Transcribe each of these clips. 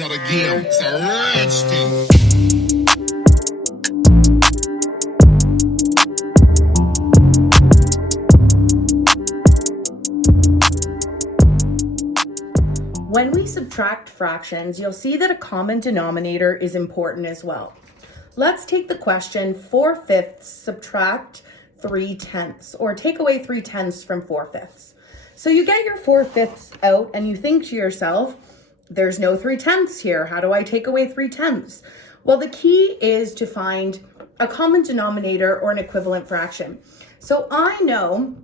It's not a game, it's a rich thing. When we subtract fractions, you'll see that a common denominator is important as well. Let's take the question 4/5 subtract 3/10, or take away 3/10 from 4/5. So you get your 4/5 out and you think to yourself, there's no 3/10 here. How do I take away 3/10? Well, the key is to find a common denominator or an equivalent fraction. So I know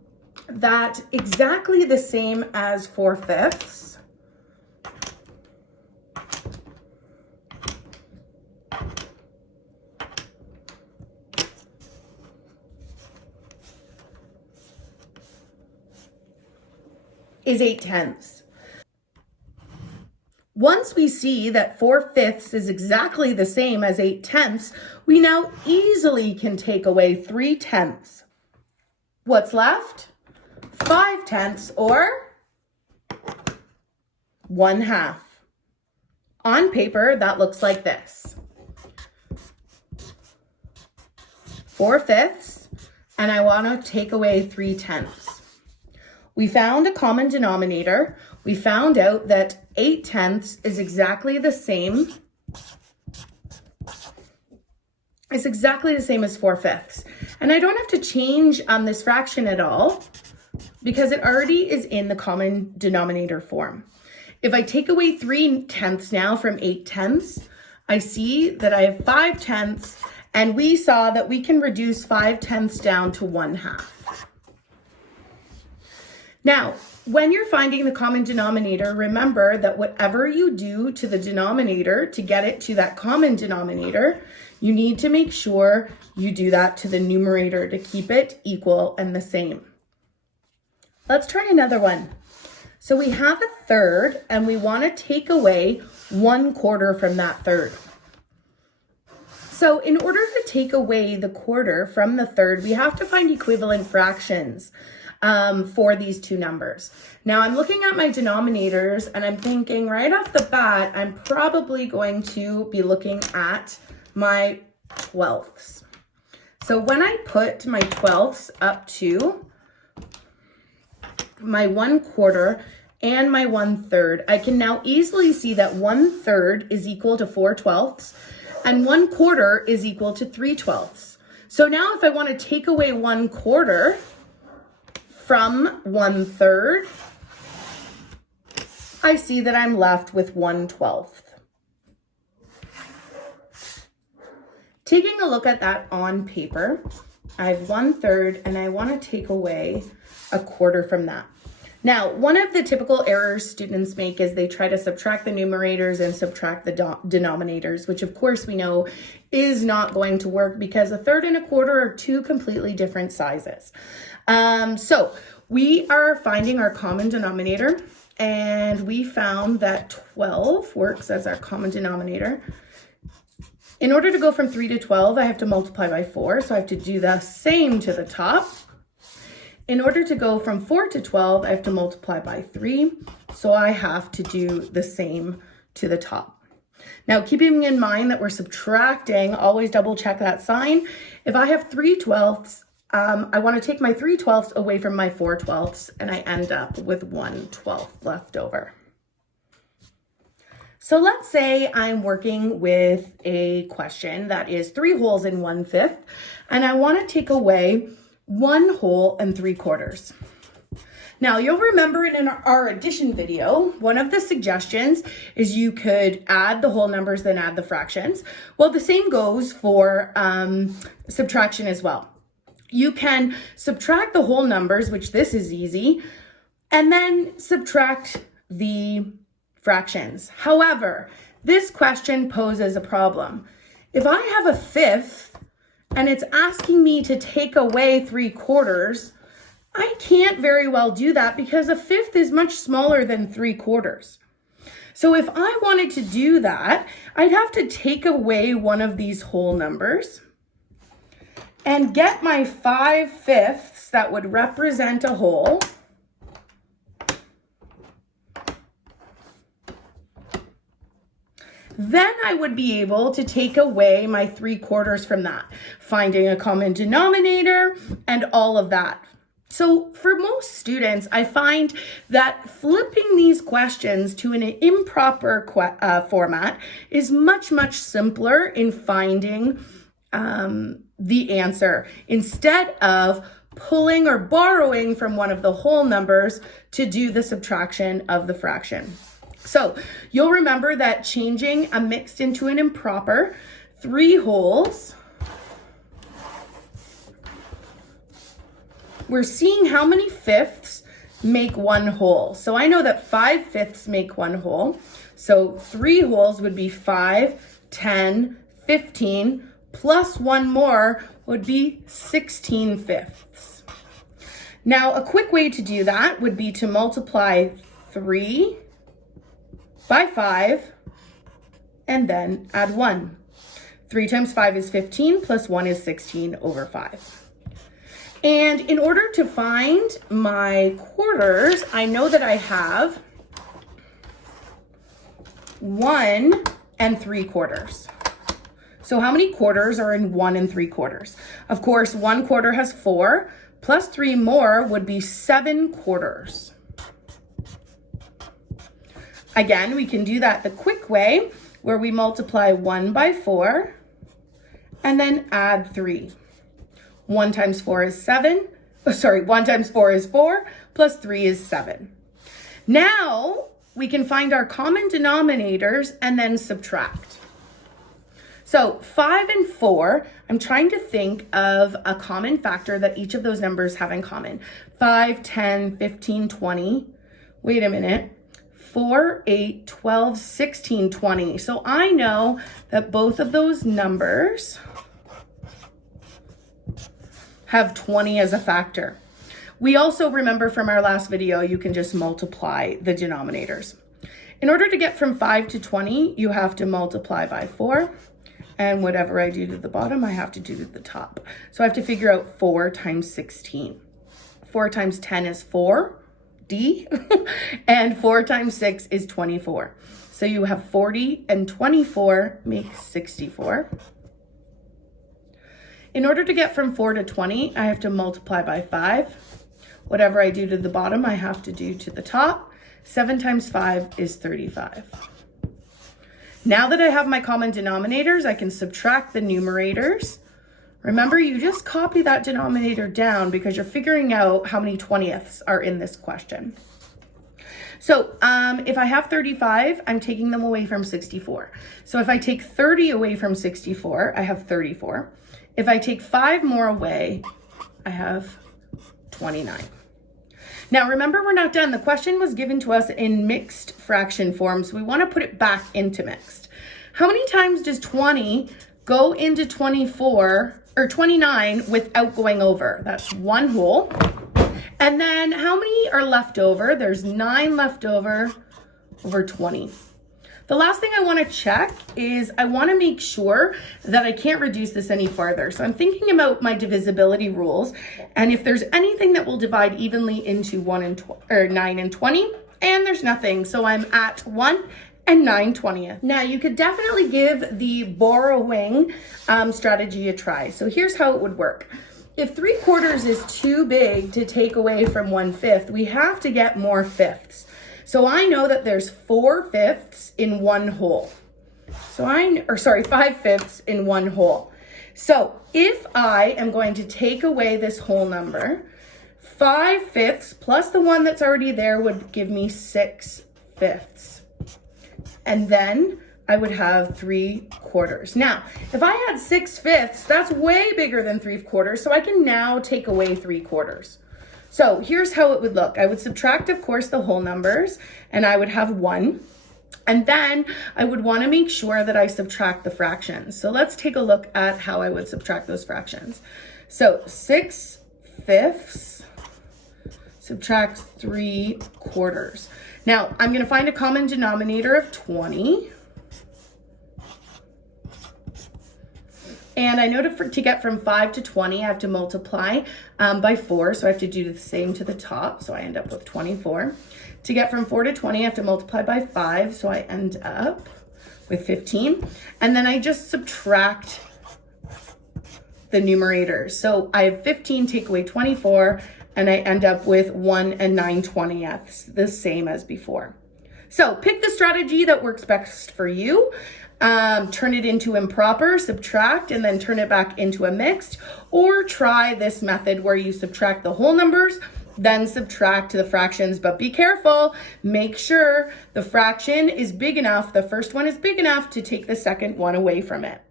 that exactly the same as 4/5 is 8/10. Once we see that 4/5 is exactly the same as 8/10, we now easily can take away 3/10. What's left? 5/10, or 1/2. On paper, that looks like this. 4/5, and I want to take away 3/10. We found a common denominator. We found out that 8/10 is exactly the same. It's exactly the same as 4/5. And I don't have to change this fraction at all because it already is in the common denominator form. If I take away 3/10 now from 8/10, I see that I have 5/10, and we saw that we can reduce 5/10 down to 1/2. Now, when you're finding the common denominator, remember that whatever you do to the denominator to get it to that common denominator, you need to make sure you do that to the numerator to keep it equal and the same. Let's try another one. So we have a third and we want to take away 1/4 from that third. So in order to take away the quarter from the third, we have to find equivalent fractions for these two numbers. Now I'm looking at my denominators and I'm thinking right off the bat, I'm probably going to be looking at my 12ths. So when I put my 12ths up to my 1/4 and my 1/3, I can now easily see that 1/3 is equal to 4/12 and 1/4 is equal to 3/12. So now if I want to take away 1/4 from 1/3, I see that I'm left with 1/12. Taking a look at that on paper, I have 1/3 and I want to take away 1/4 from that. Now, one of the typical errors students make is they try to subtract the numerators and subtract the denominators, which of course we know is not going to work because 1/3 and 1/4 are two completely different sizes. So we are finding our common denominator, and we found that 12 works as our common denominator. In order to go from 3 to 12, I have to multiply by 4, so I have to do the same to the top. In order to go from 4 to 12, I have to multiply by 3, so I have to do the same to the top. Now, keeping in mind that we're subtracting, always double check that sign. If I have 3/12, I want to take my 3/12 away from my 4/12, and I end up with 1/12 left over. So let's say I'm working with a question that is 3 wholes and 1/5, and I want to take away 1 whole and 3/4. Now, you'll remember in our addition video, one of the suggestions is you could add the whole numbers, then add the fractions. Well, the same goes for subtraction as well. You can subtract the whole numbers, which this is easy, and then subtract the fractions. However, this question poses a problem. If I have a 5th and it's asking me to take away 3/4, I can't very well do that because a 5th is much smaller than 3/4. So if I wanted to do that, I'd have to take away one of these whole numbers and get my 5/5 that would represent a whole, Then I would be able to take away my 3/4 from that, finding a common denominator and all of that. So for most students, I find that flipping these questions to an improper format is much, much simpler in finding the answer, instead of pulling or borrowing from one of the whole numbers to do the subtraction of the fraction. So you'll remember that changing a mixed into an improper, 3 wholes, we're seeing how many fifths make 1 whole. So I know that 5 fifths make 1 whole. So 3 wholes would be 5, 10, 15, plus 1 more would be 16 fifths. Now, a quick way to do that would be to multiply 3 by 5 and then add 1. 3 times 5 is 15, plus 1 is 16 over 5. And in order to find my quarters, I know that I have 1 and 3/4. So how many quarters are in 1 and 3/4? Of course, 1/4 has 4, plus 3 more would be 7/4. Again, we can do that the quick way, where we multiply 1 by 4 and then add 3. 1 times 4 is 7. 1 times 4 is 4, plus 3 is 7. Now we can find our common denominators and then subtract. So 5 and 4, I'm trying to think of a common factor that each of those numbers have in common. 5, 10, 15, 20. Wait a minute. 4, 8, 12, 16, 20. So I know that both of those numbers have 20 as a factor. We also remember from our last video, you can just multiply the denominators. In order to get from 5 to 20, you have to multiply by 4. And whatever I do to the bottom, I have to do to the top. So I have to figure out 4 times 16. 4 times 10 is 4D, and 4 times 6 is 24. So you have 40 and 24 make 64. In order to get from 4 to 20, I have to multiply by 5. Whatever I do to the bottom, I have to do to the top. 7 times 5 is 35. Now that I have my common denominators, I can subtract the numerators. Remember, you just copy that denominator down because you're figuring out how many 20ths are in this question. So if I have 35, I'm taking them away from 64. So if I take 30 away from 64, I have 34. If I take 5 more away, I have 29. Now remember, we're not done. The question was given to us in mixed fraction form, so we want to put it back into mixed. How many times does 20 go into 24 or 29 without going over? That's 1 whole. And then how many are left over? There's 9 left over 20. The last thing I want to check is I want to make sure that I can't reduce this any farther. So I'm thinking about my divisibility rules, and if there's anything that will divide evenly into 9 and 20, and there's nothing. So I'm at 1 and 9/20. Now you could definitely give the borrowing strategy a try. So here's how it would work. If 3/4 is too big to take away from 1/5, we have to get more fifths. So I know that there's 4 fifths in 1 whole. 5 fifths in 1 whole. So if I am going to take away this whole number, 5 fifths plus the one that's already there would give me 6 fifths. And then I would have 3/4. Now, if I had 6 fifths, that's way bigger than 3/4, so I can now take away 3/4. So here's how it would look. I would subtract, of course, the whole numbers, and I would have 1. And then I would want to make sure that I subtract the fractions. So let's take a look at how I would subtract those fractions. So 6 fifths subtract 3/4. Now I'm going to find a common denominator of 20. And I know to get from 5 to 20, I have to multiply by 4. So I have to do the same to the top. So I end up with 24. To get from 4 to 20, I have to multiply by 5. So I end up with 15. And then I just subtract the numerators. So I have 15 take away 24, and I end up with 1 and 9/20ths, the same as before. So pick the strategy that works best for you. Turn it into improper, subtract, and then turn it back into a mixed, or try this method where you subtract the whole numbers, then subtract the fractions. But be careful, make sure the fraction is big enough, the first one is big enough to take the second one away from it.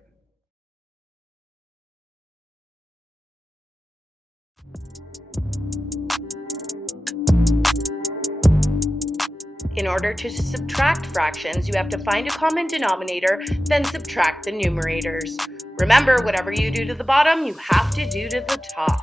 In order to subtract fractions, you have to find a common denominator, then subtract the numerators. Remember, whatever you do to the bottom, you have to do to the top.